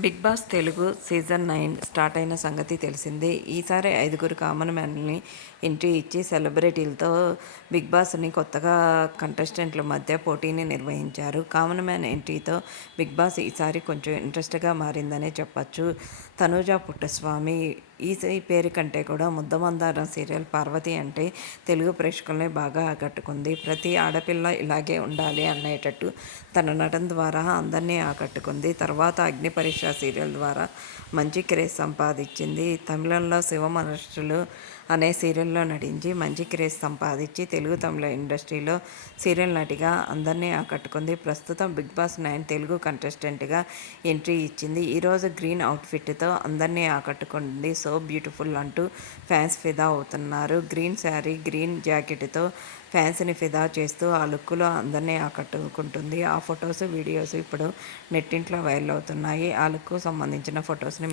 Big Boss Telugu season 9 start అయిన సంగతి తెలిసిందే. ఈసారి 5 కామన్ మ్యాన్ని ఎంట్రీ ఇచ్చి సెలబ్రిటీలతో బిగ్ బాస్ని కొత్తగా కంటెస్టెంట్ల మధ్య పోటీని నిర్వహించారు. కామన్ మ్యాన్ ఎంట్రీతో బిగ్ బాస్ ఈసారి కొంచెం ఇంట్రెస్ట్గా మారిందనే చెప్పొచ్చు. తనూజ పుట్టస్వామి ఈ పేరు కంటే కూడా ముద్దమందారం సీరియల్ పార్వతి అంటే తెలుగు ప్రేక్షకుల్ని బాగా ఆకట్టుకుంది. ప్రతి ఆడపిల్ల ఇలాగే ఉండాలి అనేటట్టు తన నటన ద్వారా అందరినీ ఆకట్టుకుంది. తర్వాత అగ్ని పరీక్ష సీరియల్ ద్వారా మంచి క్రేజ్ సంపాదించింది. తమిళంలో శివమనుషులు అనే సీరియల్లో నటించి మంచి క్రేజ్ సంపాదించి తెలుగు తమిళ ఇండస్ట్రీలో సీరియల్ నటిగా అందరినీ ఆకట్టుకుంది. ప్రస్తుతం బిగ్ బాస్ 9 తెలుగు కంటెస్టెంట్గా ఎంట్రీ ఇచ్చింది. ఈరోజు గ్రీన్ అవుట్ఫిట్తో అందరినీ ఆకట్టుకుంది. సో బ్యూటిఫుల్ అంటూ ఫ్యాన్స్ ఫిదా అవుతున్నారు. గ్రీన్ శారీ, గ్రీన్ జాకెట్తో ఫ్యాన్స్ని ఫిదా చేస్తూ ఆ లుక్లో అందరినీ ఆకట్టుకుంటుంది. ఆ ఫొటోస్, వీడియోస్ ఇప్పుడు నెట్టింట్లో వైరల్ అవుతున్నాయి. ఆ లుక్కు సంబంధించిన ఫొటోస్ని